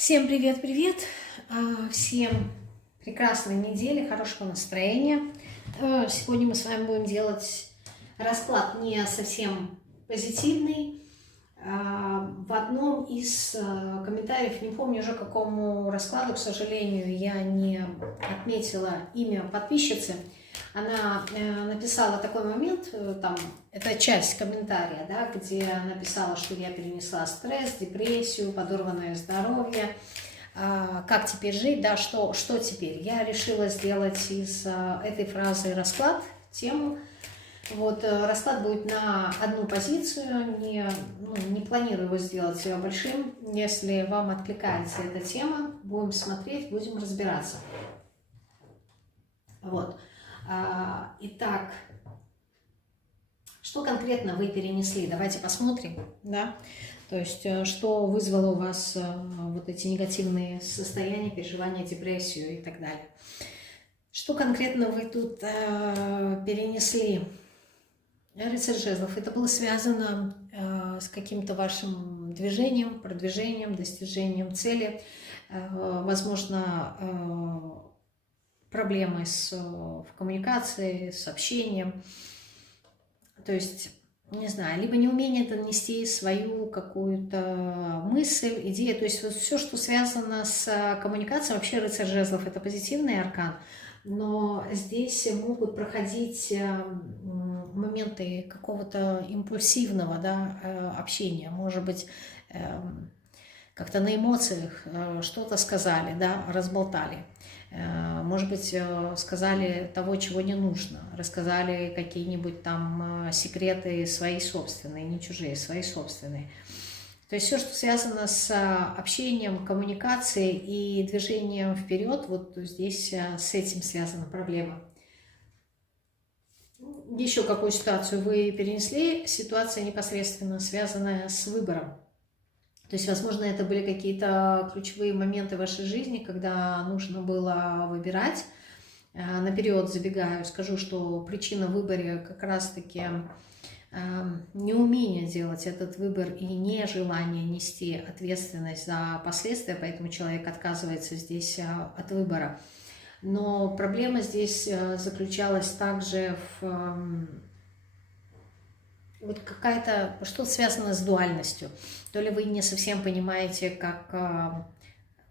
Всем привет-привет! Всем прекрасной недели, хорошего настроения. Сегодня мы с вами будем делать расклад не совсем позитивный. В одном из комментариев, не помню уже какому раскладу, к сожалению, я не отметила имя подписчицы. Она написала такой момент, там, это часть комментария, да, где написала, что я перенесла стресс, депрессию, подорванное здоровье, как теперь жить, да, что теперь. Я решила сделать из этой фразы расклад, тему. Вот, расклад будет на одну позицию, не планирую его сделать большим. Если вам откликается эта тема, будем смотреть, будем разбираться. Вот. Итак, что конкретно вы перенесли? Давайте посмотрим, да? То есть, что вызвало у вас вот эти негативные состояния, переживания, депрессию и так далее. Что конкретно вы тут перенесли? Рыцарь жезлов. Это было связано с каким-то вашим движением, продвижением, достижением цели. Возможно, проблемы в коммуникации, с общением. То есть, не знаю, либо неумение донести свою какую-то мысль, идею. То есть вот все, что связано с коммуникацией, вообще рыцарь жезлов – это позитивный аркан, но здесь могут проходить моменты какого-то импульсивного, да, общения. Может быть, как-то на эмоциях что-то сказали, да, разболтали. Может быть, сказали того, чего не нужно, рассказали какие-нибудь там секреты свои собственные, не чужие, свои собственные. То есть все, что связано с общением, коммуникацией и движением вперед, вот здесь с этим связана проблема. Еще какую ситуацию вы перенесли? Ситуация непосредственно связанная с выбором. То есть, возможно, это были какие-то ключевые моменты в вашей жизни, когда нужно было выбирать. Наперед забегаю, скажу, что причина в выборе как раз-таки неумение делать этот выбор и нежелание нести ответственность за последствия, поэтому человек отказывается здесь от выбора. Но проблема здесь заключалась также в... Вот какая-то, что-то связано с дуальностью. То ли вы не совсем понимаете, как,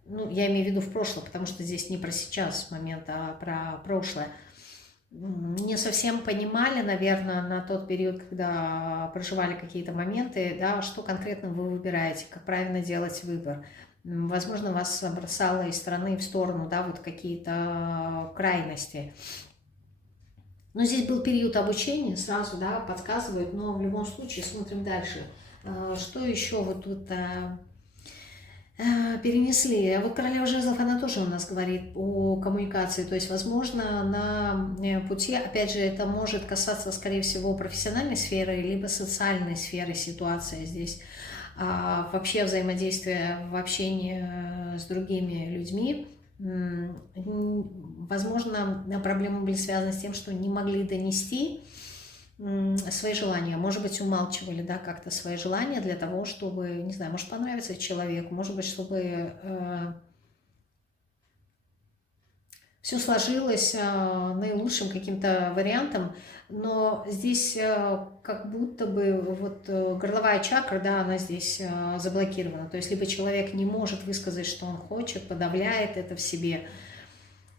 ну, я имею в виду в прошлом, потому что здесь не про сейчас момент, а про прошлое. Не совсем понимали, наверное, на тот период, когда проживали какие-то моменты, да, что конкретно вы выбираете, как правильно делать выбор. Возможно, вас бросало из стороны в сторону, да, вот какие-то крайности. Но здесь был период обучения, сразу, да, подсказывают, но в любом случае смотрим дальше. Что еще вот тут перенесли? Вот королева жезлов, она тоже у нас говорит о коммуникации, то есть, возможно, на пути, опять же, это может касаться, скорее всего, профессиональной сферы, либо социальной сферы ситуация здесь, вообще взаимодействие в общении с другими людьми. Возможно, проблемы были связаны с тем, что не могли донести свои желания, может быть, умалчивали, да, как-то свои желания для того, чтобы, не знаю, может понравиться человеку, может быть, чтобы все сложилось наилучшим каким-то вариантом, но здесь как будто бы вот горловая чакра, да, она здесь заблокирована, то есть либо человек не может высказать, что он хочет, подавляет это в себе,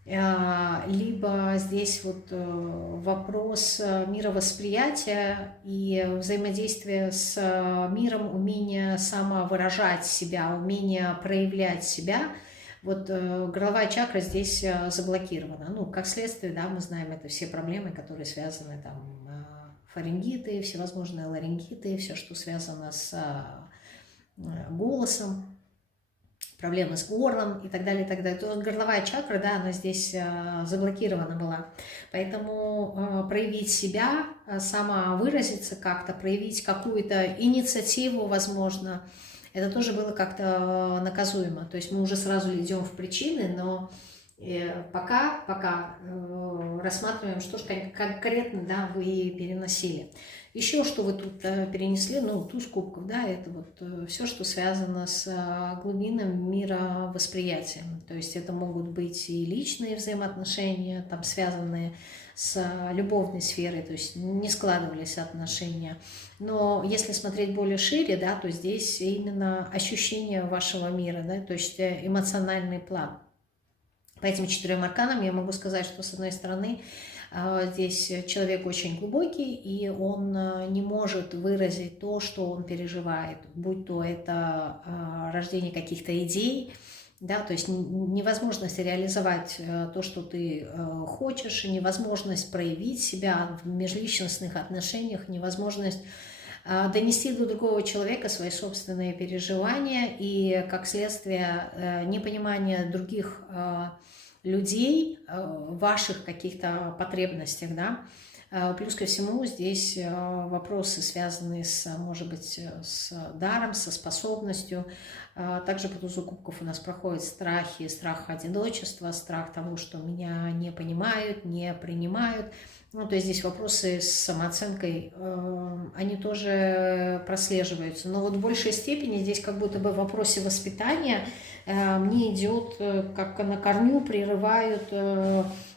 либо здесь вот вопрос мировосприятия и взаимодействия с миром, умение самовыражать себя, умение проявлять себя. Вот горловая чакра здесь заблокирована. Ну, как следствие, да, мы знаем, это все проблемы, которые связаны, там, фарингиты, всевозможные ларингиты, все, что связано с голосом, проблемы с горлом и так далее, и так далее. То горловая чакра, да, она здесь заблокирована была. Поэтому проявить себя, самовыразиться как-то, проявить какую-то инициативу, возможно, это тоже было как-то наказуемо. То есть мы уже сразу идем в причины, но пока рассматриваем, что же конкретно, да, вы переносили. Еще что вы тут перенесли, ну, туз кубков, да, это вот все, что связано с глубинным мировосприятием. То есть это могут быть и личные взаимоотношения, там, связанные с любовной сферой, то есть не складывались отношения. Но если смотреть более шире, да, то здесь именно ощущение вашего мира, да, то есть эмоциональный план. По этим 4 арканам я могу сказать, что с одной стороны здесь человек очень глубокий, и он не может выразить то, что он переживает, будь то это рождение каких-то идей, да, то есть невозможность реализовать то, что ты хочешь, невозможность проявить себя в межличностных отношениях, невозможность донести до другого человека свои собственные переживания и, как следствие, непонимание других людей, ваших каких-то потребностях, да. Плюс ко всему здесь вопросы, связанные с, может быть, с даром, со способностью. Также по тузу кубков у нас проходят страхи, страх одиночества, страх того, что меня не понимают, не принимают. Ну, то есть здесь вопросы с самооценкой, они тоже прослеживаются. Но вот в большей степени здесь как будто бы в вопросе воспитания мне идет, как на корню прерывают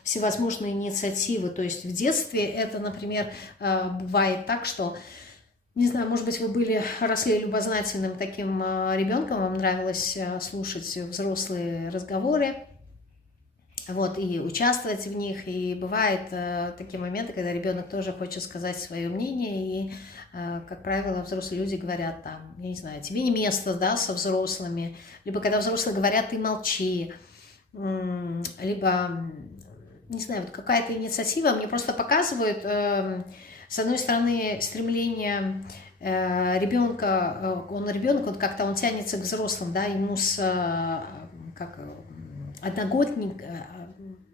всевозможные инициативы. То есть в детстве это, например, бывает так, что, не знаю, может быть, вы росли любознательным таким ребенком, вам нравилось слушать взрослые разговоры, вот, и участвовать в них, и бывают такие моменты, когда ребенок тоже хочет сказать свое мнение, и, как правило, взрослые люди говорят там, я не знаю, тебе не место, да, со взрослыми, либо когда взрослые говорят, ты молчи, либо, не знаю, вот какая-то инициатива мне просто показывают, с одной стороны, стремление ребенка, он как-то он тянется к взрослым, да, ему как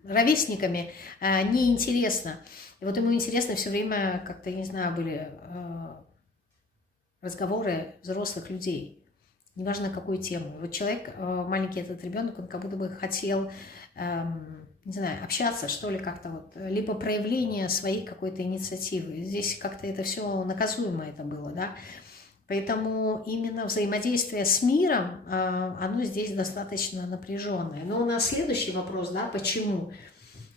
ровесниками неинтересно. И вот ему интересно все время, как-то, я не знаю, были разговоры взрослых людей, неважно какую тему. Вот человек, маленький этот ребенок, он как будто бы хотел, не знаю, общаться, что ли, как-то вот, либо проявление своей какой-то инициативы. Здесь как-то это все наказуемо это было, да. Поэтому именно взаимодействие с миром, оно здесь достаточно напряженное. Но у нас следующий вопрос, да, почему?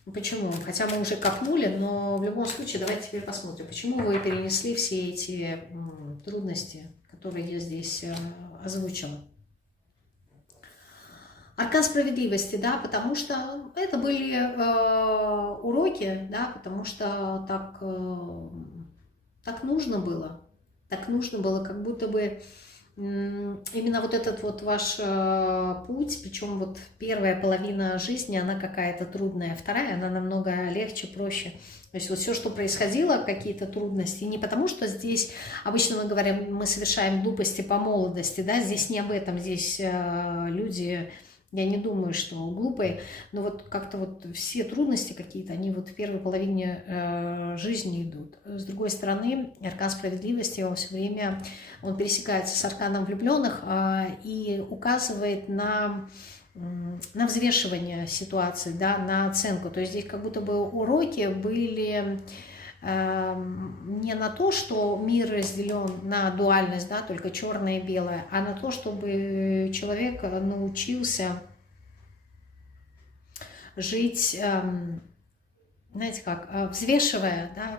Почему? Хотя мы уже копнули, но в любом случае давайте теперь посмотрим, почему вы перенесли все эти трудности, которые я здесь озвучила. Аркан справедливости, да, потому что это были уроки, да, потому что так нужно было. Так нужно было, как будто бы именно вот этот вот ваш путь, причем вот первая половина жизни, она какая-то трудная, вторая, она намного легче, проще. То есть вот все, что происходило, какие-то трудности, не потому что здесь, обычно мы говорим, мы совершаем глупости по молодости, да, здесь не об этом, здесь люди... Я не думаю, что глупые, но вот как-то вот все трудности какие-то, они вот в первой половине жизни идут. С другой стороны, аркан справедливости, он все время, он пересекается с арканом влюбленных и указывает на взвешивание ситуации, да, на оценку. То есть здесь как будто бы уроки были не на то, что мир разделен на дуальность, да, только черное и белое, а на то, чтобы человек научился жить, знаете как, взвешивая, да,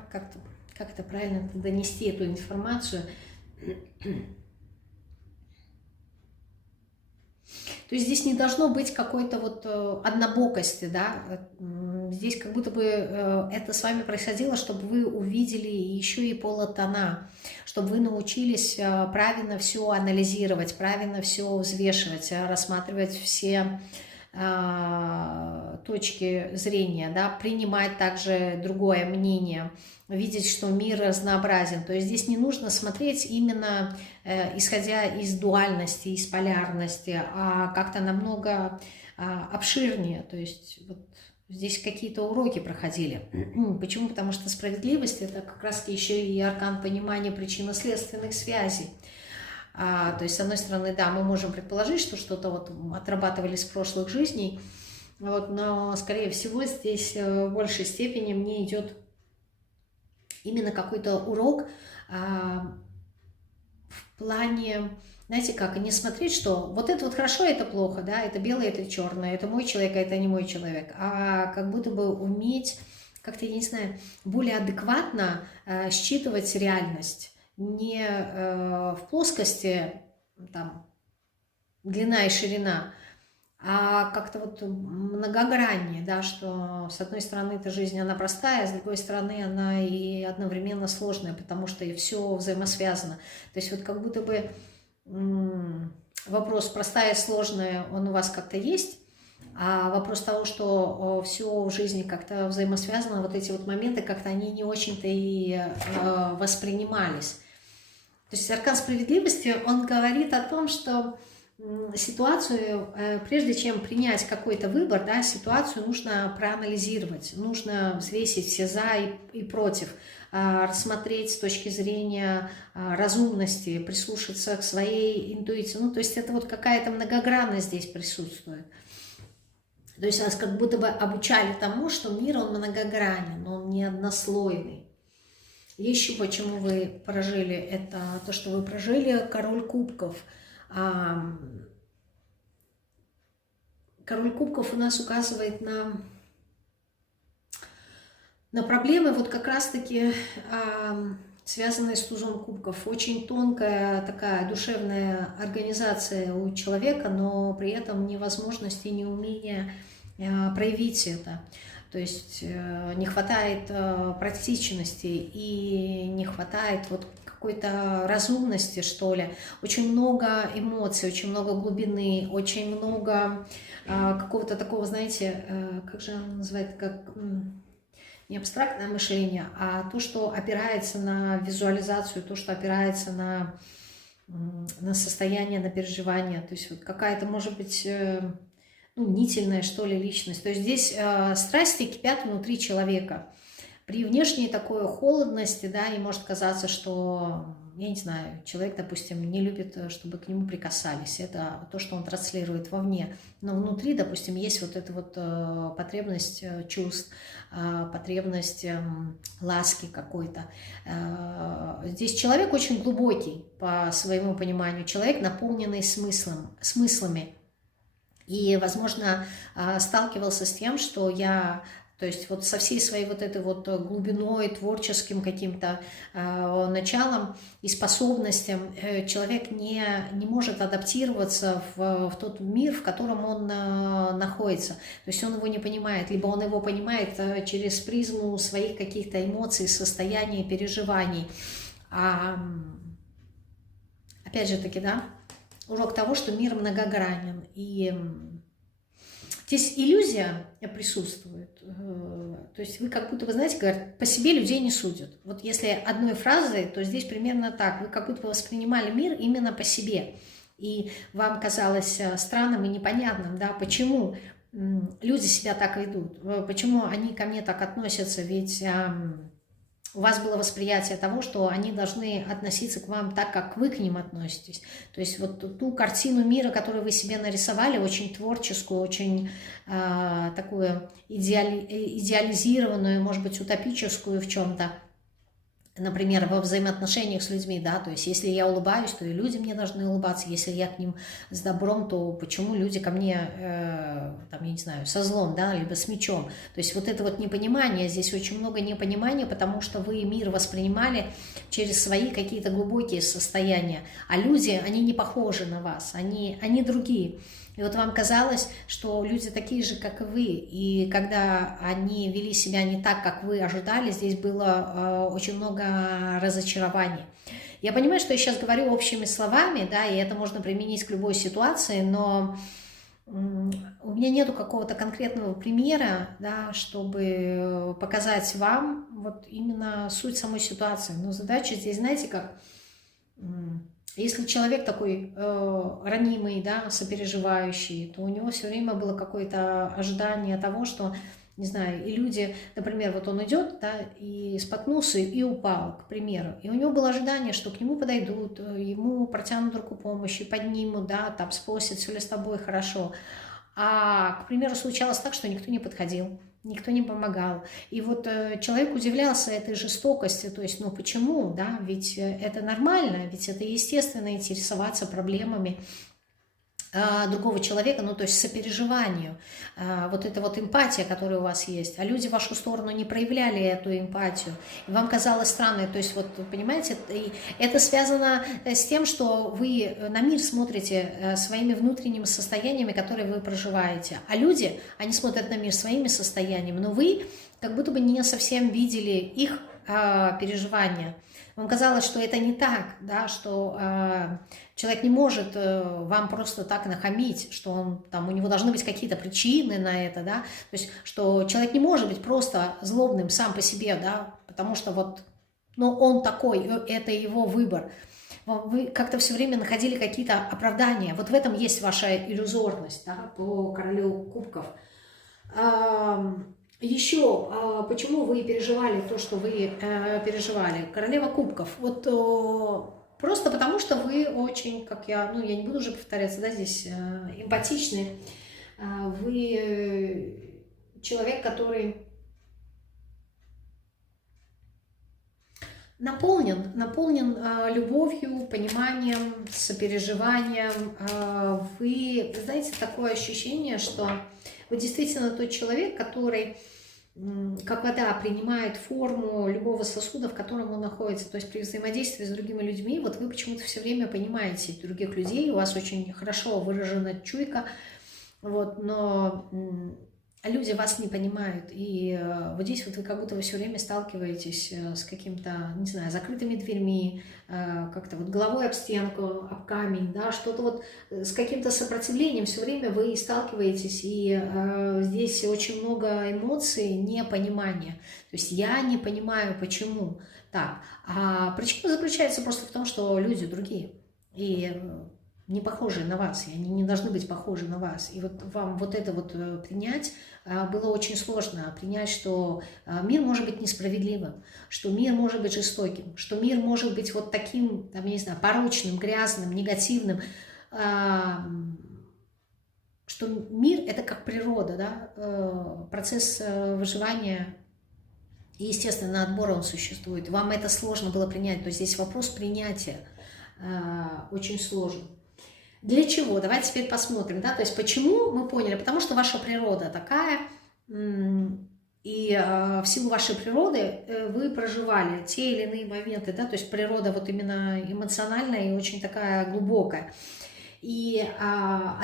как это правильно донести эту информацию. То есть здесь не должно быть какой-то вот однобокости, да, здесь как будто бы это с вами происходило, чтобы вы увидели еще и полутона, чтобы вы научились правильно все анализировать, правильно все взвешивать, рассматривать все точки зрения, да, принимать также другое мнение, видеть, что мир разнообразен. То есть здесь не нужно смотреть именно исходя из дуальности, из полярности, а как-то намного обширнее. То есть вот здесь какие-то уроки проходили. Почему? Потому что справедливость – это как раз еще и аркан понимания причинно-следственных связей. То есть, с одной стороны, да, мы можем предположить, что что-то вот отрабатывали с прошлых жизней, вот, но, скорее всего, здесь в большей степени мне идет именно какой-то урок, в плане, знаете как, не смотреть, что вот это вот хорошо, это плохо, да, это белое, это черное, это мой человек, а это не мой человек, а как будто бы уметь как-то, я не знаю, более адекватно считывать реальность, не в плоскости там длина и ширина, а как-то вот многограннее, да, что с одной стороны эта жизнь, она простая, а с другой стороны она и одновременно сложная, потому что и все взаимосвязано. То есть вот как будто бы вопрос простая и сложная, он у вас как-то есть, а вопрос того, что все в жизни как-то взаимосвязано, вот эти вот моменты, как-то они не очень-то и воспринимались. То есть аркан справедливости, он говорит о том, что ситуацию, прежде чем принять какой-то выбор, да, ситуацию нужно проанализировать, нужно взвесить все за и против, рассмотреть с точки зрения разумности, прислушаться к своей интуиции. Ну, то есть это вот какая-то многогранность здесь присутствует. То есть нас как будто бы обучали тому, что мир, он многогранен, он не однослойный. Еще почему вы прожили, это то, что вы прожили король кубков. Король кубков у нас указывает на проблемы, вот как раз-таки связанные с тузом кубков. Очень тонкая такая душевная организация у человека, но при этом невозможность и неумение проявить это. То есть не хватает практичности и не хватает вот какой-то разумности, что ли. Очень много эмоций, очень много глубины, очень много какого-то такого, знаете, как же он называет, как не абстрактное мышление, а то, что опирается на визуализацию, то, что опирается на состояние, на переживание. То есть вот какая-то, может быть, ну, нительная, что ли, личность. То есть здесь страсти кипят внутри человека. При внешней такой холодности, да, и может казаться, что, я не знаю, человек, допустим, не любит, чтобы к нему прикасались. Это то, что он транслирует вовне. Но внутри, допустим, есть вот эта вот потребность чувств, потребность ласки какой-то. Здесь человек очень глубокий, по своему пониманию. Человек, наполненный смыслами. И, возможно, сталкивался с тем, что я, то есть вот со всей своей вот этой вот глубиной, творческим каким-то началом и способностям человек не может адаптироваться в тот мир, в котором он находится. То есть он его не понимает, либо он его понимает через призму своих каких-то эмоций, состояний, переживаний. Опять же таки, да, урок того, что мир многогранен. И здесь иллюзия присутствует. То есть вы как будто, вы знаете, говорят, по себе людей не судят. Вот если одной фразой, то здесь примерно так. Вы как будто воспринимали мир именно по себе. И вам казалось странным и непонятным, да, почему люди себя так ведут, почему они ко мне так относятся, ведь у вас было восприятие того, что они должны относиться к вам так, как вы к ним относитесь. То есть вот ту картину мира, которую вы себе нарисовали, очень творческую, очень такую идеализированную, может быть, утопическую в чем-то, например, во взаимоотношениях с людьми, да, то есть если я улыбаюсь, то и люди мне должны улыбаться, если я к ним с добром, то почему люди ко мне, там, я не знаю, со злом, да, либо с мечом. То есть вот это вот непонимание, здесь очень много непонимания, потому что вы мир воспринимали через свои какие-то глубокие состояния, а люди, они не похожи на вас, они другие. И вот вам казалось, что люди такие же, как и вы, и когда они вели себя не так, как вы ожидали, здесь было очень много разочарований. Я понимаю, что я сейчас говорю общими словами, да, и это можно применить к любой ситуации, но у меня нету какого-то конкретного примера, да, чтобы показать вам вот именно суть самой ситуации. Но задача здесь, знаете, как... Если человек такой ранимый, да, сопереживающий, то у него все время было какое-то ожидание того, что, не знаю, и люди, например, вот он идет, да, и споткнулся и упал, к примеру, и у него было ожидание, что к нему подойдут, ему протянут руку помощи, поднимут, да, там спросят, все ли с тобой хорошо. А, к примеру, случалось так, что никто не подходил. никто не помогал. И вот человек удивлялся этой жестокости, то есть, ну почему, да, ведь это нормально, ведь это естественно интересоваться проблемами другого человека, ну, то есть сопереживанию, вот эта вот эмпатия, которая у вас есть, а люди в вашу сторону не проявляли эту эмпатию, и вам казалось странной, то есть вот, понимаете, и это связано с тем, что вы на мир смотрите своими внутренними состояниями, которые вы проживаете, а люди, они смотрят на мир своими состояниями, но вы как будто бы не совсем видели их переживания. Вам казалось, что это не так, да, что человек не может вам просто так нахамить, что он, там, у него должны быть какие-то причины на это, да, то есть, что человек не может быть просто злобным сам по себе, да, потому что вот, ну, он такой, это его выбор. Вы как-то все время находили какие-то оправдания. Вот в этом есть ваша иллюзорность, да, по королю кубков. Еще, почему вы переживали то, что вы переживали? Королева кубков. Вот просто потому, что вы очень, как я, ну, я не буду уже повторяться, да, здесь эмпатичны. Вы человек, который наполнен любовью, пониманием, сопереживанием. Вы знаете, такое ощущение, что вы действительно тот человек, который, как вода, принимает форму любого сосуда, в котором он находится. То есть при взаимодействии с другими людьми, вот вы почему-то все время понимаете других людей, у вас очень хорошо выражена чуйка, вот, но люди вас не понимают, и вот здесь вот вы как будто вы все время сталкиваетесь с каким-то, не знаю, закрытыми дверьми, как-то вот головой об стенку, об камень, да, что-то вот с каким-то сопротивлением все время вы сталкиваетесь, и здесь очень много эмоций, непонимания, то есть я не понимаю, почему так, а причина заключается просто в том, что люди другие, и не похожие на вас, и они не должны быть похожи на вас. И вот вам вот это вот принять было очень сложно. Принять, что мир может быть несправедливым, что мир может быть жестоким, что мир может быть вот таким, там, я не знаю, порочным, грязным, негативным, что мир — это как природа, да? Процесс выживания, и, естественно, отбора он существует. Вам это сложно было принять, то есть здесь вопрос принятия очень сложен. Для чего? Давайте теперь посмотрим, да, то есть почему мы поняли, потому что ваша природа такая, и в силу вашей природы вы проживали те или иные моменты, да, то есть природа вот именно эмоциональная и очень такая глубокая. И,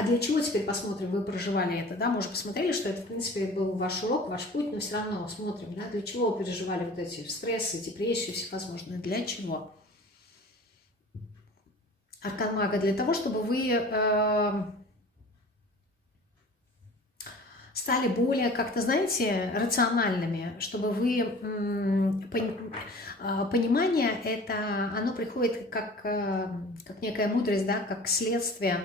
для чего теперь посмотрим, вы проживали это, да, мы уже посмотрели, что это, в принципе, был ваш урок, ваш путь, но все равно смотрим, да, для чего вы переживали вот эти стрессы, депрессию всевозможные, для чего? Аркан мага, для того, чтобы вы стали более, как-то, знаете, рациональными, чтобы вы, понимание это, оно приходит как некая мудрость, да, как следствие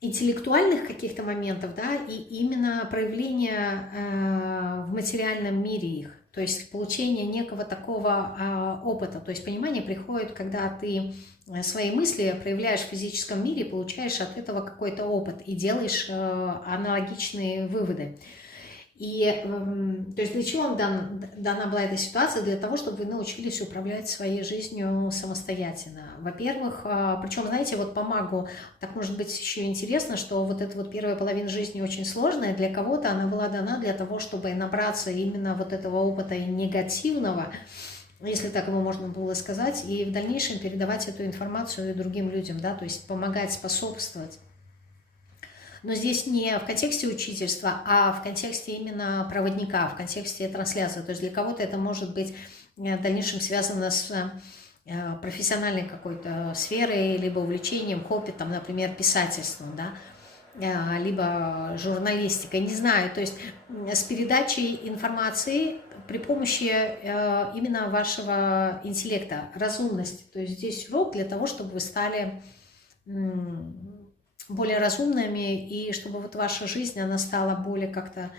интеллектуальных каких-то моментов, да, и именно проявление в материальном мире их. То есть получение некого такого опыта, то есть понимание приходит, когда ты свои мысли проявляешь в физическом мире, получаешь от этого какой-то опыт и делаешь аналогичные выводы. И то есть для чего вам дана была эта ситуация? Для того, чтобы вы научились управлять своей жизнью самостоятельно. Во-первых, причем, знаете, вот по магу так может быть еще интересно, что вот эта вот первая половина жизни очень сложная, для кого-то она была дана для того, чтобы набраться именно вот этого опыта негативного, если так его можно было сказать, и в дальнейшем передавать эту информацию другим людям, да, то есть помогать, способствовать. Но здесь не в контексте учительства, а в контексте именно проводника, в контексте трансляции. То есть для кого-то это может быть в дальнейшем связано с профессиональной какой-то сферой, либо увлечением, хобби, там, например, писательством, да, либо журналистикой, не знаю. То есть с передачей информации при помощи именно вашего интеллекта, разумности. То есть здесь урок для того, чтобы вы стали более разумными, и чтобы вот ваша жизнь, она стала более как-то,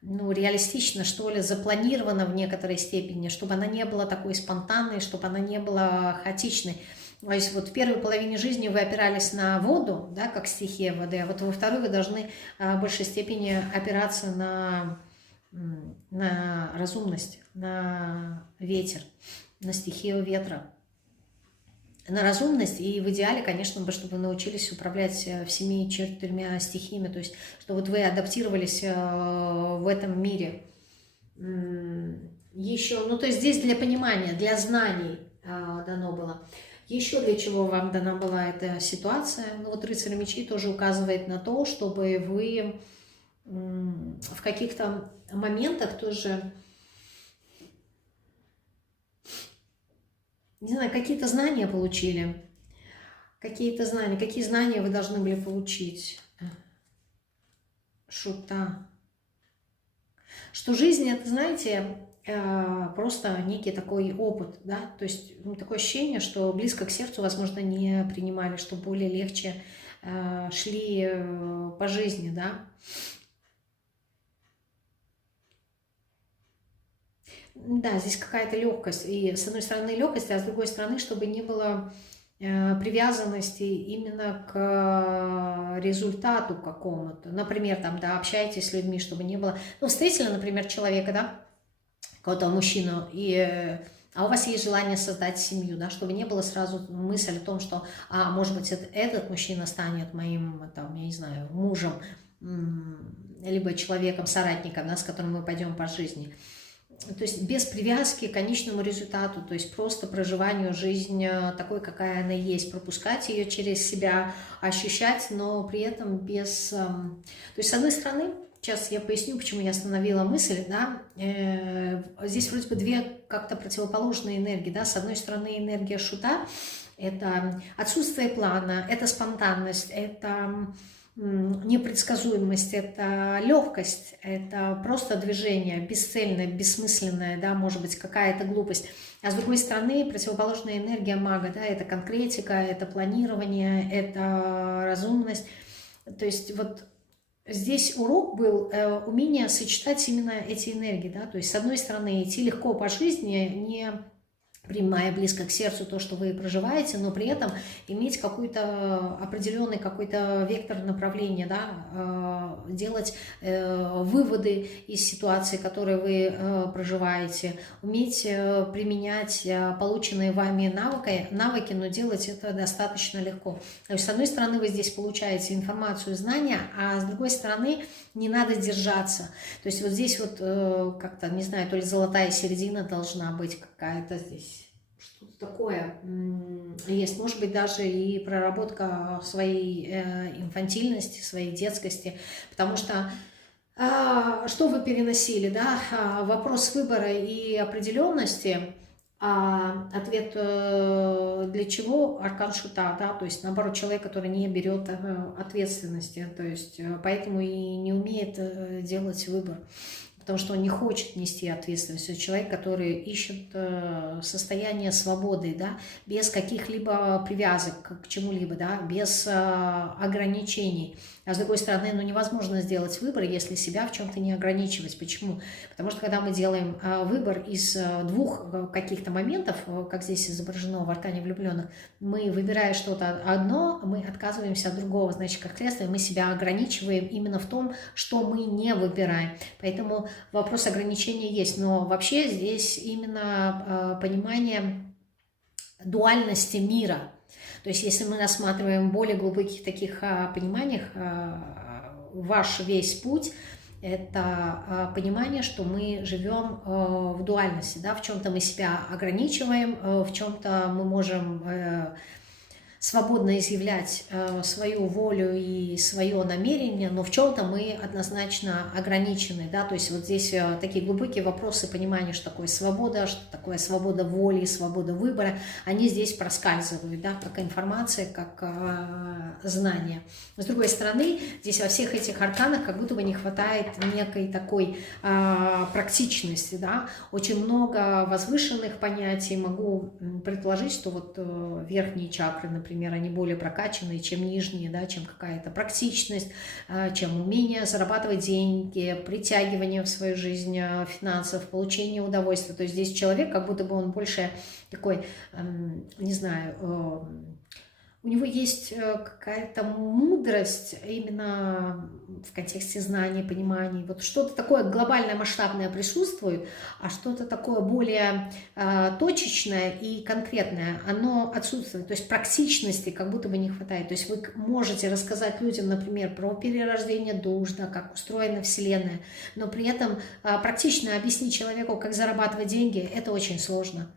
ну, реалистично, что ли, запланирована в некоторой степени, чтобы она не была такой спонтанной, чтобы она не была хаотичной. То есть вот в первой половине жизни вы опирались на воду, да, как стихия воды, а вот во второй вы должны в большей степени опираться на разумность, на ветер, на стихию ветра, на разумность. И в идеале, конечно, чтобы вы научились управлять всеми четырьмя стихиями, то есть что вот вы адаптировались в этом мире. Еще, ну то есть здесь для понимания, для знаний дано было. Еще для чего вам дана была эта ситуация? Ну вот рыцарь мечей тоже указывает на то, чтобы вы в каких-то моментах тоже, не знаю, какие-то знания получили. Какие-то знания. Какие знания вы должны были получить? Шута. Что жизнь, это, знаете, просто некий такой опыт, да, то есть такое ощущение, что близко к сердцу, возможно, не принимали, что более легче шли по жизни, да. Да, здесь какая-то легкость, и с одной стороны легкость, а с другой стороны, чтобы не было привязанности именно к результату какому-то. Например, там, да, общаетесь с людьми, чтобы не было... Ну, встретили, например, человека, да, какого-то мужчину, а у вас есть желание создать семью, да, чтобы не было сразу мысль о том, что, может быть, этот мужчина станет моим, там, я не знаю, мужем, либо человеком, соратником, да, с которым мы пойдем по жизни. То есть без привязки к конечному результату, то есть просто проживанию жизни такой, какая она есть, пропускать ее через себя, ощущать, но при этом без... То есть, с одной стороны, сейчас я поясню, почему я остановила мысль, да, здесь вроде бы две как-то противоположные энергии, да, с одной стороны энергия шута, это отсутствие плана, это спонтанность, это... непредсказуемость, это легкость, это просто движение, бесцельное, бессмысленное, да, может быть, какая-то глупость. А с другой стороны, противоположная энергия мага, да, это конкретика, это планирование, это разумность. То есть вот здесь урок был умение сочетать именно эти энергии, да, то есть с одной стороны идти легко по жизни, не принимая близко к сердцу то, что вы проживаете, но при этом иметь какой-то определенный какой-то вектор направления, да, делать выводы из ситуации, которые вы проживаете, уметь применять полученные вами навыки, но делать это достаточно легко. То есть, с одной стороны, вы здесь получаете информацию, знания, а с другой стороны, не надо держаться. То есть вот здесь вот как-то, не знаю, то ли золотая середина должна быть какая-то здесь. Что-то такое есть. Может быть, даже и проработка своей инфантильности, своей детскости. Потому что что вы переносили, да? Вопрос выбора и определенности. Ответ для чего? Аркан шута, да, то есть наоборот человек, который не берет ответственности, то есть поэтому и не умеет делать выбор, потому что он не хочет нести ответственность. Это человек, который ищет состояние свободы, да, без каких-либо привязок к чему-либо, да, без ограничений. А с другой стороны, ну, невозможно сделать выбор, если себя в чем-то не ограничивать. Почему? Потому что когда мы делаем выбор из двух каких-то моментов, как здесь изображено в аркане влюбленных, мы, выбирая что-то одно, мы отказываемся от другого. Значит, как следствие, мы себя ограничиваем именно в том, что мы не выбираем. Поэтому вопрос ограничения есть. Но вообще здесь именно понимание дуальности мира. То есть, если мы рассматриваем в более глубоких таких пониманиях, ваш весь путь – это понимание, что мы живем в дуальности, да? В чем-то мы себя ограничиваем, в чем-то мы можем свободно изъявлять свою волю и свое намерение, но в чем-то мы однозначно ограничены, да, то есть вот здесь такие глубокие вопросы понимания, что такое свобода, что такое свобода воли, свобода выбора, они здесь проскальзывают, да, как информация, как знание. С другой стороны, здесь во всех этих арканах как будто бы не хватает некой такой практичности, да, очень много возвышенных понятий, могу предположить, что вот верхние чакры, например, например, они более прокачанные, чем нижние, да, чем какая-то практичность, чем умение зарабатывать деньги, притягивание в свою жизнь финансов, получение удовольствия. То есть здесь человек, как будто бы он больше такой, не знаю, у него есть какая-то мудрость именно в контексте знаний, пониманий. Вот что-то такое глобальное, масштабное присутствует, а что-то такое более точечное и конкретное, оно отсутствует. То есть практичности как будто бы не хватает. То есть вы можете рассказать людям, например, про перерождение душ, да, как устроена Вселенная, но при этом практично объяснить человеку, как зарабатывать деньги, это очень сложно.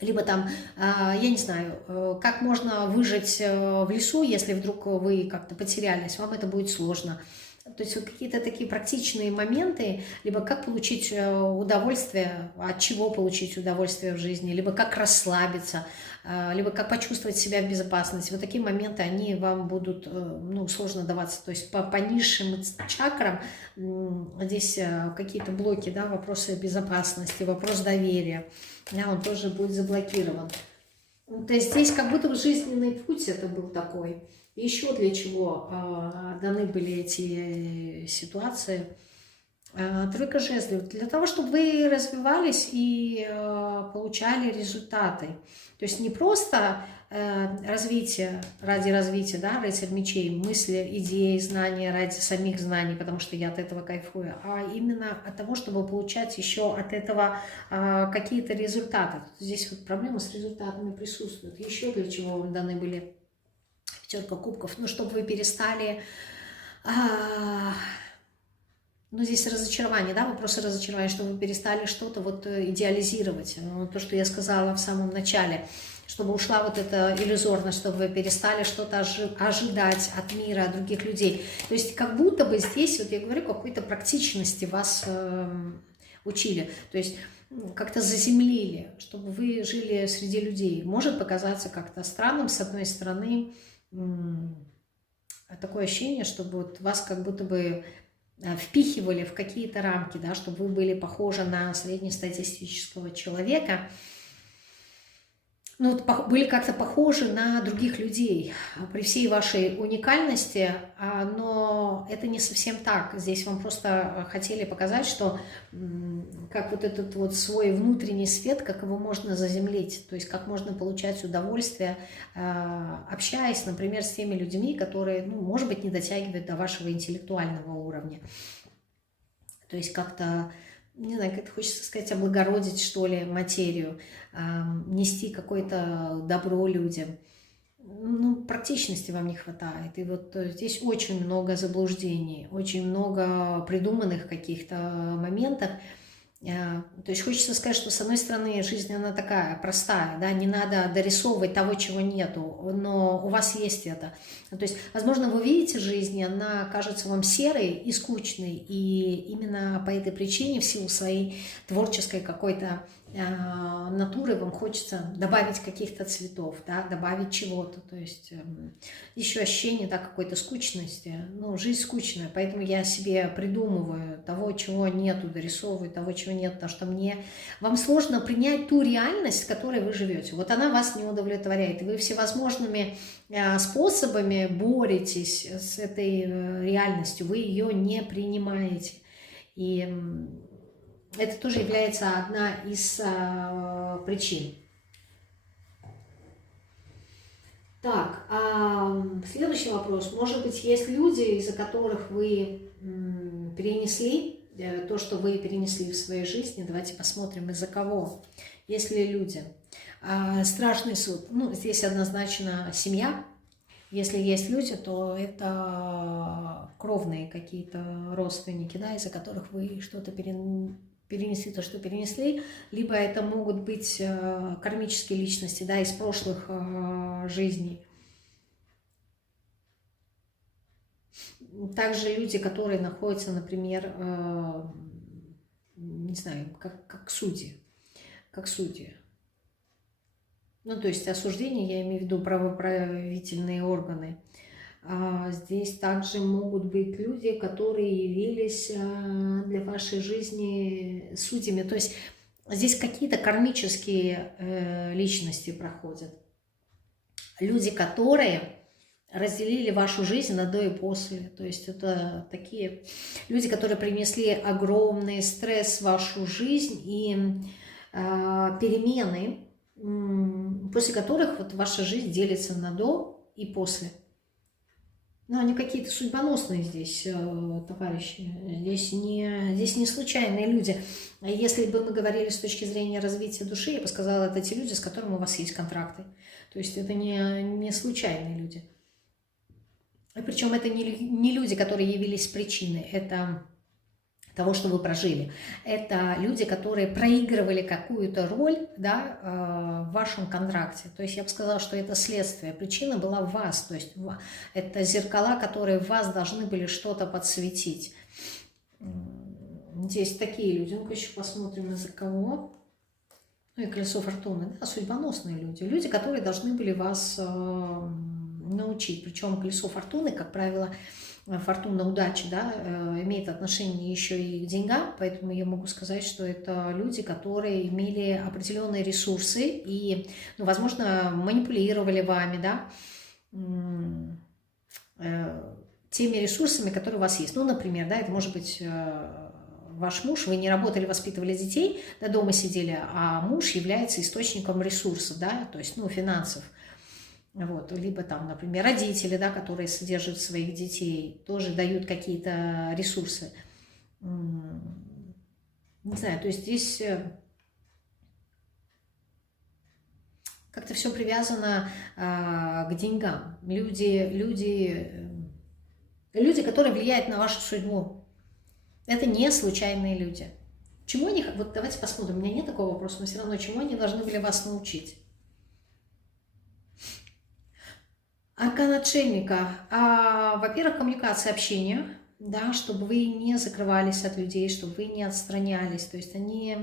Либо там, я не знаю, как можно выжить в лесу, если вдруг вы как-то потерялись, вам это будет сложно. То есть вот какие-то такие практичные моменты, либо как получить удовольствие, от чего получить удовольствие в жизни, либо как расслабиться, либо как почувствовать себя в безопасности. Вот такие моменты, они вам будут, ну, сложно даваться. То есть по низшим чакрам здесь какие-то блоки, да, вопросы безопасности, вопрос доверия, да, он тоже будет заблокирован. То есть здесь как будто бы жизненный путь это был такой. Еще для чего даны были эти ситуации? Тройка жезлов. Для того, чтобы вы развивались и получали результаты. То есть не просто развитие ради развития, да, рыцарь мечей, мысли, идеи, знания ради самих знаний, потому что я от этого кайфую, а именно от того, чтобы получать еще от этого какие-то результаты. Здесь вот проблемы с результатами присутствуют. Еще для чего вам даны были пятерка кубков? Ну, чтобы вы перестали... Ну, здесь разочарование, да, вопросы разочарования, чтобы вы перестали что-то вот идеализировать. То, что я сказала в самом начале, чтобы ушла вот эта иллюзорность, чтобы вы перестали что-то ожидать от мира, от других людей. То есть как будто бы здесь, вот я говорю, какой-то практичности вас учили. То есть как-то заземлили, чтобы вы жили среди людей. Может показаться как-то странным, с одной стороны, такое ощущение, чтобы вот вас как будто бы впихивали в какие-то рамки, да, чтобы вы были похожи на среднестатистического человека, ну, вот были как-то похожи на других людей при всей вашей уникальности, но это не совсем так. Здесь вам просто хотели показать, что как вот этот вот свой внутренний свет, как его можно заземлить, то есть как можно получать удовольствие, общаясь, например, с теми людьми, которые, ну, может быть, не дотягивают до вашего интеллектуального уровня. То есть как-то, не знаю, как-то хочется сказать, облагородить, что ли, материю, нести какое-то добро людям. Ну, практичности вам не хватает. И вот здесь очень много заблуждений, очень много придуманных каких-то моментов. То есть хочется сказать, что с одной стороны жизнь она такая простая, да, не надо дорисовывать того, чего нету, но у вас есть это. То есть, возможно, вы видите жизнь, и она кажется вам серой и скучной, и именно по этой причине, в силу своей творческой какой-то натуры, вам хочется добавить каких-то цветов, да, добавить чего-то, то есть еще ощущение, да, какой-то скучности, ну, жизнь скучная, поэтому я себе придумываю того, чего нету, дорисовываю того, чего нет, потому что вам сложно принять ту реальность, в которой вы живете, вот она вас не удовлетворяет, и вы всевозможными способами боретесь с этой реальностью, вы ее не принимаете, и это тоже является одна из причин. Так, следующий вопрос. Может быть, есть люди, из-за которых вы перенесли то, что вы перенесли в своей жизни. Давайте посмотрим, из-за кого. Есть ли люди? Страшный суд. Ну, здесь однозначно семья. Если есть люди, то это кровные какие-то родственники, да, из-за которых вы что-то перенесли то, что перенесли, либо это могут быть кармические личности, да, из прошлых жизней. Также люди, которые находятся, например, не знаю, как судьи, как судьи. Ну, то есть осуждение, я имею в виду правоправительные органы. Здесь также могут быть люди, которые явились для вашей жизни судьями. То есть здесь какие-то кармические личности проходят. люди, которые разделили вашу жизнь на до и после. То есть это такие люди, которые принесли огромный стресс в вашу жизнь и перемены, после которых вот ваша жизнь делится на до и после. Но они какие-то судьбоносные здесь, товарищи. Здесь не случайные люди. Если бы мы говорили с точки зрения развития души, я бы сказала, это те люди, с которыми у вас есть контракты. То есть это не случайные люди. Причем это не люди, которые явились причиной. Это того, что вы прожили. Это люди, которые проигрывали какую-то роль, да, в вашем контракте. То есть я бы сказала, что это следствие. Причина была в вас. То есть это зеркала, которые в вас должны были что-то подсветить. Здесь такие люди. Ну-ка еще посмотрим, из-за кого. Ну и колесо фортуны. Да, судьбоносные люди. Люди, которые должны были вас научить. Причем колесо фортуны, как правило, фортуна удачи, да, имеет отношение еще и к деньгам, поэтому я могу сказать, что это люди, которые имели определенные ресурсы и, ну, возможно, манипулировали вами, да, теми ресурсами, которые у вас есть. Ну, например, да, это может быть ваш муж, вы не работали, воспитывали детей, да, дома сидели, а муж является источником ресурсов, да, то есть, ну, финансов. Вот, либо там, например, родители, да, которые содержат своих детей, тоже дают какие-то ресурсы. Не знаю, то есть здесь как-то все привязано к деньгам. Люди, которые влияют на вашу судьбу. Это не случайные люди. Чему они, вот давайте посмотрим, у меня нет такого вопроса, но все равно, чему они должны были вас научить? Аркан отшельника. Во-первых, коммуникация, общение, да, чтобы вы не закрывались от людей, чтобы вы не отстранялись. То есть они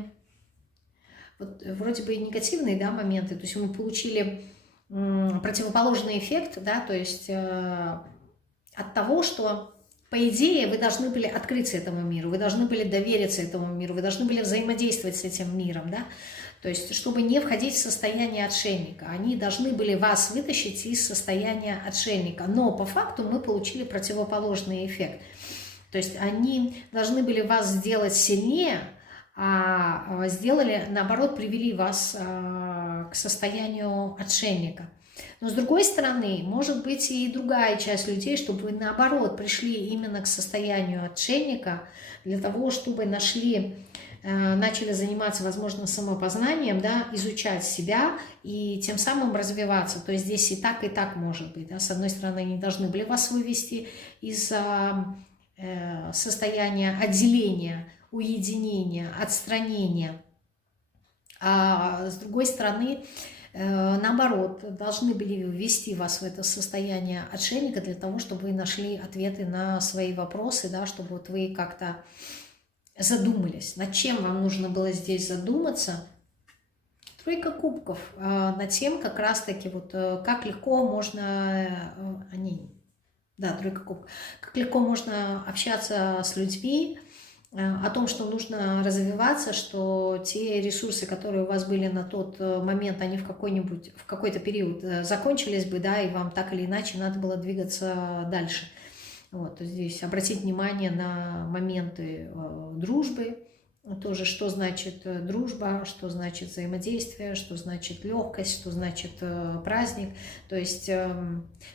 вот, вроде бы негативные, да, моменты. То есть мы получили противоположный эффект, да, то есть от того, что по идее вы должны были открыться этому миру, вы должны были довериться этому миру, вы должны были взаимодействовать с этим миром, да. То есть, чтобы не входить в состояние отшельника. Они должны были вас вытащить из состояния отшельника. Но по факту мы получили противоположный эффект. То есть, они должны были вас сделать сильнее, а сделали, наоборот, привели вас к состоянию отшельника. Но с другой стороны, может быть и другая часть людей, чтобы вы, наоборот, пришли именно к состоянию отшельника, для того, чтобы начали заниматься, возможно, самопознанием, да, изучать себя и тем самым развиваться. То есть здесь и так может быть. Да. С одной стороны, они должны были вас вывести из состояния отделения, уединения, отстранения. А с другой стороны, наоборот, должны были ввести вас в это состояние отшельника для того, чтобы вы нашли ответы на свои вопросы, да, чтобы вот вы как-то задумались, над чем вам нужно было здесь задуматься. Тройка кубков, над тем как раз-таки вот как легко можно, тройка кубков, как легко можно общаться с людьми, о том, что нужно развиваться, что те ресурсы, которые у вас были на тот момент, они в какой-то период закончились бы, да, и вам так или иначе надо было двигаться дальше. Вот здесь обратить внимание на моменты дружбы, тоже что значит дружба, что значит взаимодействие, что значит легкость, что значит праздник. То есть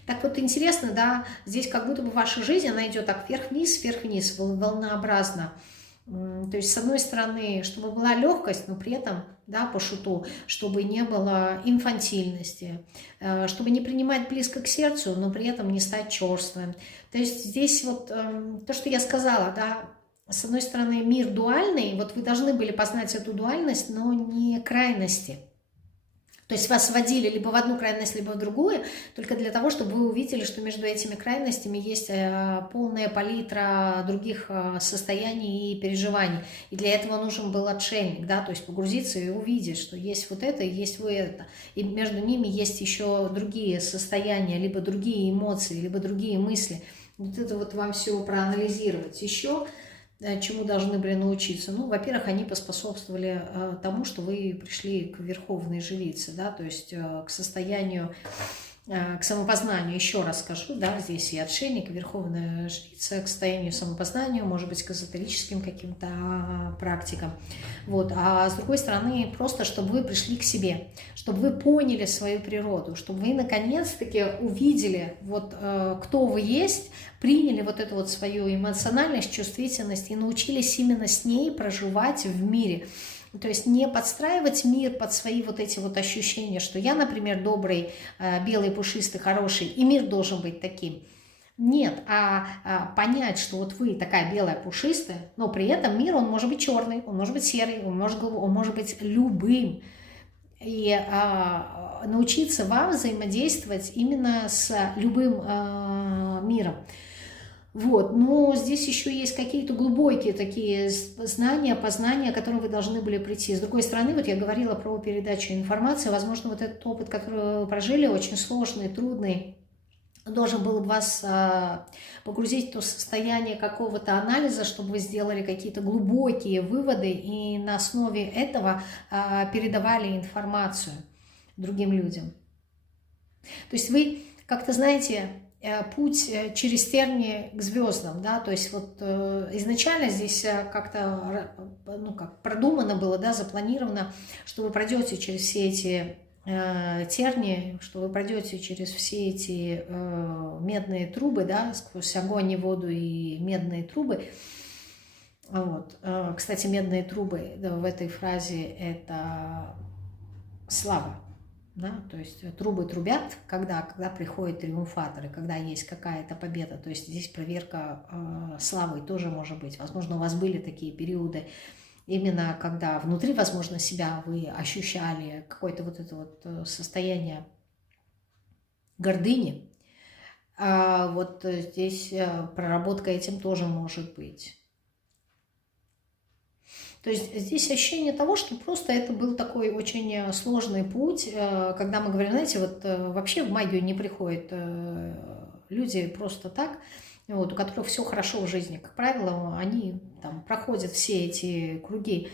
так вот интересно, да, здесь как будто бы ваша жизнь, она идет так вверх-вниз, волнообразно. То есть, с одной стороны, чтобы была легкость, но при этом, да, по шуту, чтобы не было инфантильности, чтобы не принимать близко к сердцу, но при этом не стать черствым. То есть, здесь вот то, что я сказала, да, с одной стороны, мир дуальный, вот вы должны были познать эту дуальность, но не крайности. То есть вас вводили либо в одну крайность, либо в другую, только для того, чтобы вы увидели, что между этими крайностями есть полная палитра других состояний и переживаний. И для этого нужен был отшельник, да, то есть погрузиться и увидеть, что есть вот это и есть вот это. И между ними есть еще другие состояния, либо другие эмоции, либо другие мысли. Вот это вот вам все проанализировать. Еще чему должны были научиться? Ну, во-первых, они поспособствовали тому, что вы пришли к верховной жрице, да, то есть к состоянию к самопознанию, еще раз скажу, да, здесь и отшельник, и верховная жрица к состоянию самопознанию, может быть, к эзотерическим каким-то практикам. Вот. А с другой стороны, просто чтобы вы пришли к себе, чтобы вы поняли свою природу, чтобы вы наконец-таки увидели, вот, кто вы есть, приняли вот эту вот свою эмоциональность, чувствительность и научились именно с ней проживать в мире. То есть не подстраивать мир под свои вот эти вот ощущения, что я, например, добрый, белый, пушистый, хороший, и мир должен быть таким. Нет, понять, что вот вы такая белая, пушистая, но при этом мир, он может быть черный, он может быть серый, он может быть любым. И научиться вам взаимодействовать именно с любым миром. Вот, но здесь еще есть какие-то глубокие такие знания, познания, к которым вы должны были прийти. С другой стороны, вот я говорила про передачу информации, возможно, вот этот опыт, который вы прожили, очень сложный, трудный, должен был вас погрузить в то состояние какого-то анализа, чтобы вы сделали какие-то глубокие выводы и на основе этого передавали информацию другим людям. То есть вы как-то, знаете, путь через тернии к звездам, да, то есть вот изначально здесь как-то, ну, как продумано было, да, запланировано, что вы пройдете через все эти тернии, что вы пройдете через все эти медные трубы, да, сквозь огонь и воду и медные трубы. Вот. Кстати, медные трубы, да, в этой фразе это слава. Да? То есть трубы трубят, когда приходят триумфаторы, когда есть какая-то победа. То есть здесь проверка славой тоже может быть. Возможно, у вас были такие периоды, именно когда внутри, возможно, себя вы ощущали какое-то вот это вот состояние гордыни. А вот здесь проработка этим тоже может быть. То есть здесь ощущение того, что просто это был такой очень сложный путь, когда мы говорим, знаете, вот вообще в магию не приходят люди просто так, вот, у которых все хорошо в жизни. Как правило, они там проходят все эти круги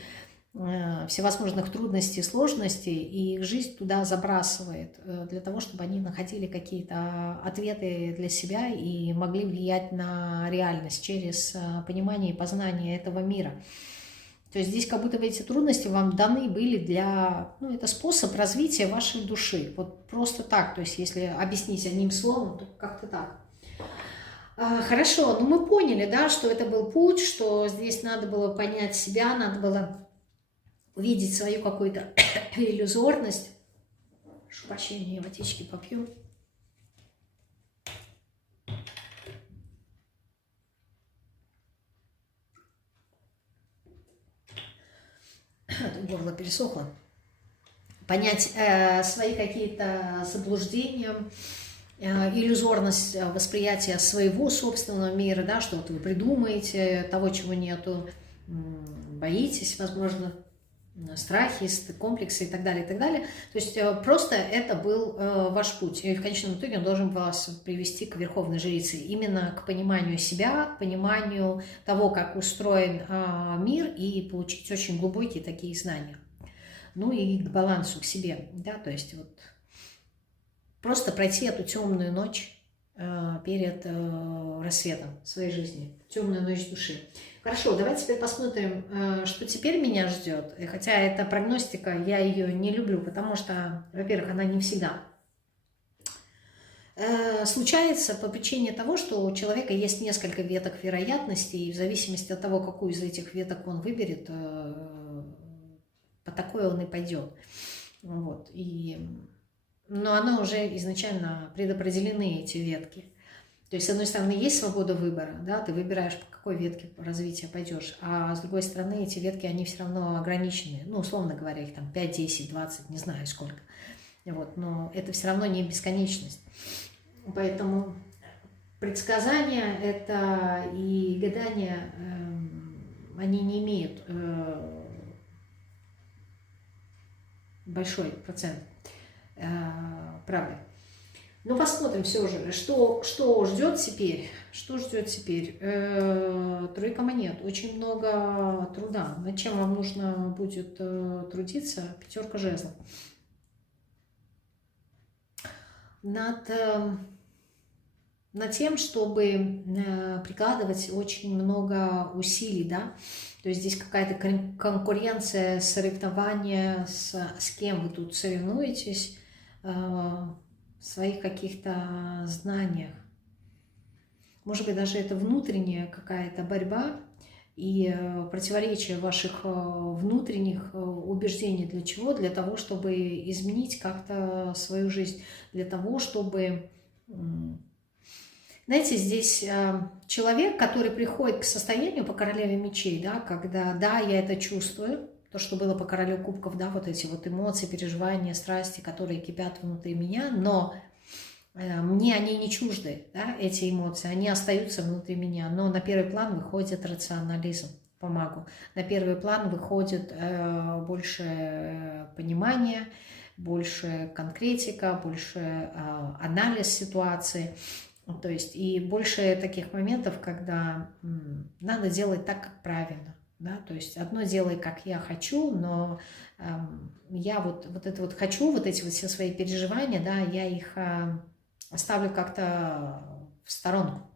всевозможных трудностей, сложностей, и их жизнь туда забрасывает для того, чтобы они находили какие-то ответы для себя и могли влиять на реальность через понимание и познание этого мира. То есть здесь как будто бы эти трудности вам даны были для... Ну, это способ развития вашей души. Вот просто так. То есть если объяснить одним словом, то как-то так. Хорошо, ну мы поняли, да, что это был путь, что здесь надо было понять себя, надо было увидеть свою какую-то иллюзорность. Прошу прощения, водички попью. Горло пересохло. Понять свои какие-то заблуждения, иллюзорность восприятия своего собственного мира, да, что вот вы придумаете того, чего нету, боитесь, возможно, страхи, комплексы и так далее, и так далее. То есть просто это был ваш путь. И в конечном итоге он должен вас привести к верховной жрице. Именно к пониманию себя, к пониманию того, как устроен мир, и получить очень глубокие такие знания. Ну и к балансу, к себе. Да? То есть вот просто пройти эту темную ночь перед рассветом своей жизни. Темную ночь души. Хорошо, давайте теперь посмотрим, что теперь меня ждет. Хотя эта прогностика, я ее не люблю, потому что, во-первых, она не всегда случается по причине того, что у человека есть несколько веток вероятностей, и в зависимости от того, какую из этих веток он выберет, по такой он и пойдет. Вот. Но оно уже изначально предопределены, эти ветки. То есть, с одной стороны, есть свобода выбора, да, ты выбираешь, по какой ветке развития пойдешь, а с другой стороны, эти ветки, они все равно ограничены, ну, условно говоря, их там 5, 10, 20, не знаю сколько, вот, но это все равно не бесконечность. Поэтому предсказания это и гадания, они не имеют большой процент правды. Ну, посмотрим все же, что ждет теперь. Что ждет теперь? Тройка монет. Очень много труда. Над чем вам нужно будет трудиться? Пятерка жезлов. над, над тем, чтобы прикладывать очень много усилий, да, то есть здесь какая-то конкуренция, соревнование, с кем вы тут соревнуетесь, в своих каких-то знаниях. Может быть, даже это внутренняя какая-то борьба и противоречие ваших внутренних убеждений. Для чего? Для того, чтобы изменить как-то свою жизнь, для того, чтобы... Знаете, здесь человек, который приходит к состоянию по королеве мечей, да, когда, да, я это чувствую, то, что было по королю кубков, да, вот эти вот эмоции, переживания, страсти, которые кипят внутри меня, но мне они не чужды, да, эти эмоции, они остаются внутри меня, но на первый план выходит рационализм по магу, на первый план выходит больше понимания, больше конкретика, больше анализ ситуации. То есть и больше таких моментов, когда надо делать так, как правильно. Да? То есть одно делай, как я хочу, но я вот это вот хочу, вот эти вот все свои переживания, да, я их оставлю как-то в сторонку.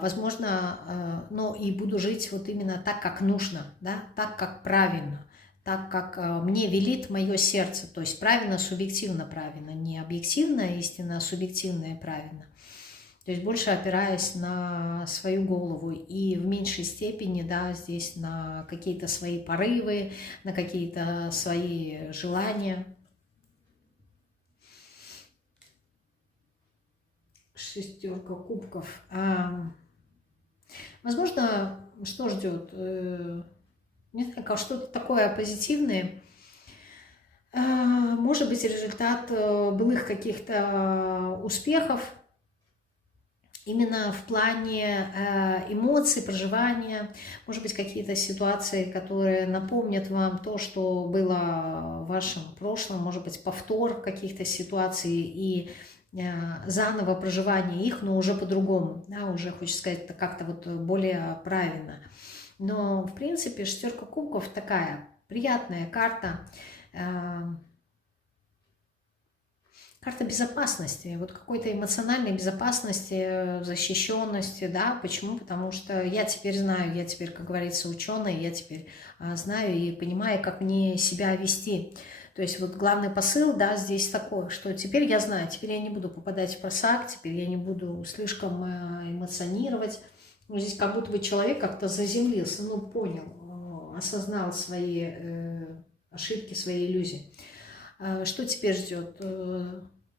Возможно, но и буду жить вот именно так, как нужно, да, так, как правильно, так, как мне велит мое сердце, то есть правильно, субъективно правильно, не объективно истина, а субъективно правильно. То есть больше опираясь на свою голову и в меньшей степени, да, здесь на какие-то свои порывы, на какие-то свои желания. Шестерка кубков. Возможно, что ждет? Не знаю, как что-то такое позитивное. Может быть, результат былых каких-то успехов, именно в плане эмоций, проживания, может быть, какие-то ситуации, которые напомнят вам то, что было в вашем прошлом, может быть, повтор каких-то ситуаций и заново проживание их, но уже по-другому, да, уже, хочется сказать, это как-то вот более правильно. Но, в принципе, шестерка кубков такая приятная карта, карта безопасности, вот какой-то эмоциональной безопасности, защищенности, да, почему? Потому что я теперь знаю, я теперь, как говорится, ученый, я теперь знаю и понимаю, как мне себя вести. То есть вот главный посыл, да, здесь такой, что теперь я знаю, теперь я не буду попадать в просак, теперь я не буду слишком эмоционировать. Ну, здесь как будто бы человек как-то заземлился, ну, понял, осознал свои ошибки, свои иллюзии. Что теперь ждет?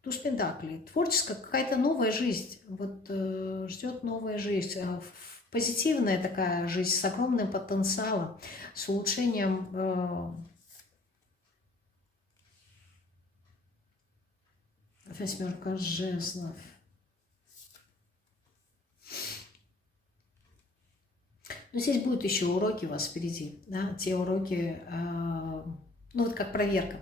Туз Пентаклей. Творческая какая-то новая жизнь. Вот ждет новая жизнь. Позитивная такая жизнь с огромным потенциалом, с улучшением. Восьмерка жезлов. Но здесь будут еще уроки у вас впереди. Да? Те уроки, ну вот как проверка.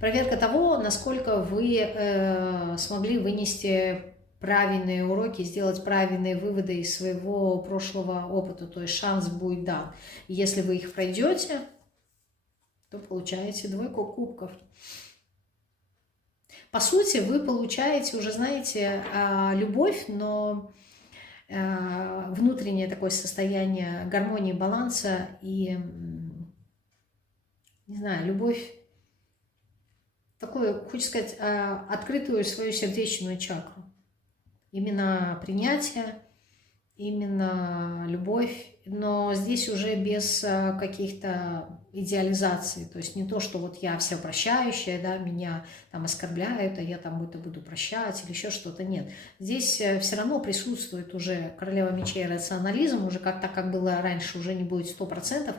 Проверка того, насколько вы смогли вынести правильные уроки, сделать правильные выводы из своего прошлого опыта. То есть шанс будет дан. Если вы их пройдете, то получаете двойку кубков. По сути, вы получаете уже, знаете, любовь, но внутреннее такое состояние гармонии, баланса и, не знаю, любовь, такую, хочется сказать, открытую свою сердечную чакру. Именно принятие, именно любовь, но здесь уже без каких-то идеализаций, то есть не то, что вот я вся прощающая, да, меня там оскорбляют, а я там это буду прощать или еще что-то, нет. Здесь все равно присутствует уже королева мечей, рационализм, уже как так, как было раньше, уже не будет 100%,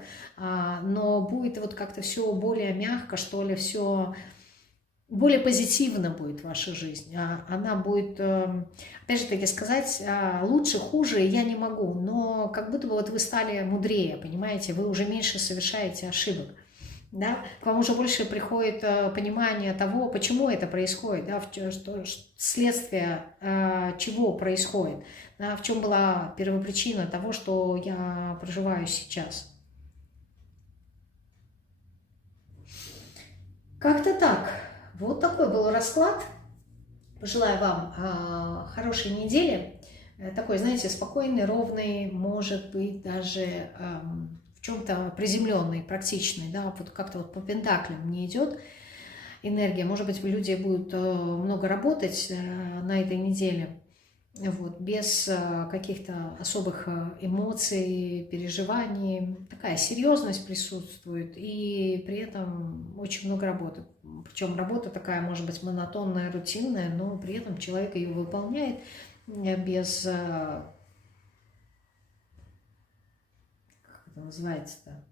но будет вот как-то все более мягко, что ли, все... более позитивно будет ваша жизнь. Она будет, опять же таки сказать, лучше, хуже я не могу, но как будто бы вот вы стали мудрее, понимаете, вы уже меньше совершаете ошибок. Да? К вам уже больше приходит понимание того, почему это происходит, да? Что, следствие чего происходит, да? В чем была первопричина того, что я проживаю сейчас. Как-то так. Вот такой был расклад. Желаю вам хорошей недели. Такой, знаете, спокойный, ровный, может быть, даже в чем-то приземленный, практичный, да, вот как-то вот по пентаклям мне идет энергия. Может быть, люди будут много работать на этой неделе, вот, без каких-то особых эмоций, переживаний. Такая серьезность присутствует, и при этом очень много работы. Причем работа такая, может быть, монотонная, рутинная, но при этом человек ее выполняет без, как это называется-то,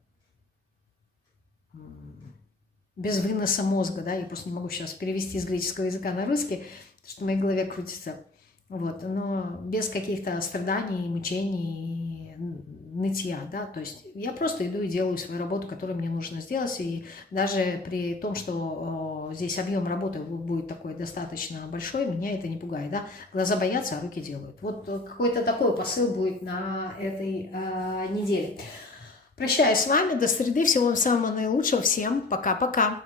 без выноса мозга, да, я просто не могу сейчас перевести с греческого языка на русский, потому что в моей голове крутится, вот, но без каких-то страданий, мучений, нытья, да, то есть я просто иду и делаю свою работу, которую мне нужно сделать, и даже при том, что здесь объем работы будет такой достаточно большой, меня это не пугает, да, глаза боятся, а руки делают. Вот какой-то такой посыл будет на этой неделе. Прощаюсь с вами, до среды, всего вам самого наилучшего, всем пока-пока.